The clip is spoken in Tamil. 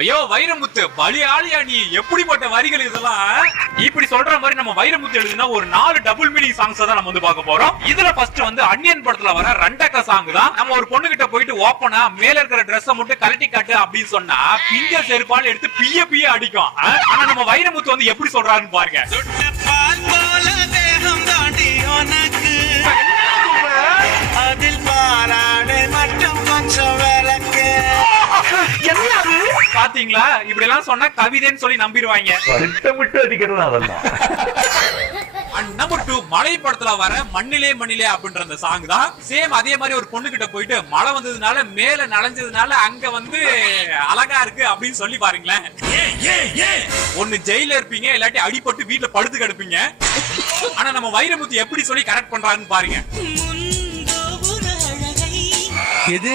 ஐயோ வைரமுத்து பலியாளியா நீ, எப்படிப்பட்ட வரிகள் இதெல்லாம். இப்படி சொல்ற மாதிரி நம்ம வைரமுத்து எழுதுனா ஒரு 4 டபுள் மீனிங் சாங்ஸ் தான் நம்ம வந்து பார்க்க போறோம். இதுல ஃபர்ஸ்ட் வந்து அன்னியன் படத்துல வர ரெண்டக்க சாங் தான். நம்ம ஒரு பொண்ணு கிட்ட போயிட்டு ஓப்பனா மேல இருக்கிற Dress மட்டும் கலட்டி காட்டு அப்படின்னு சொன்னா பிஞ்ச செருப்பால எடுத்து பிய பிய அடிக்கும். ஆனா நம்ம வைரமுத்து வந்து எப்படி சொல்றாருன்னு பாருங்க. பாத்தீங்களா, இப்படி எல்லாம் சொன்னா கவிதைன்னு சொல்லி நம்பிடுவாங்க. திட்டமிட்டு அடிக்கிறது அதெல்லாம். நம்பர் 2 மழை படத்துல வர மண்ணிலே மண்ணிலே அப்படின்ற அந்த சாங் தான். சேம் அதே மாதிரி ஒரு பொண்ணு கிட்ட போயிட்டு மழை வந்ததுனால மேல நனைஞ்சதுனால அங்க வந்து அழகா இருக்கு அப்படின்னு சொல்லி பாருங்களேன். ஒண்ணு ஜெயில இருப்பீங்க, இல்லாட்டி அடிபட்டு வீட்டுல படுத்து கிடப்பீங்க. ஆனா நம்ம வைரமுத்து எப்படி சொல்லி கரெக்ட் பண்றாருன்னு பாருங்க. எது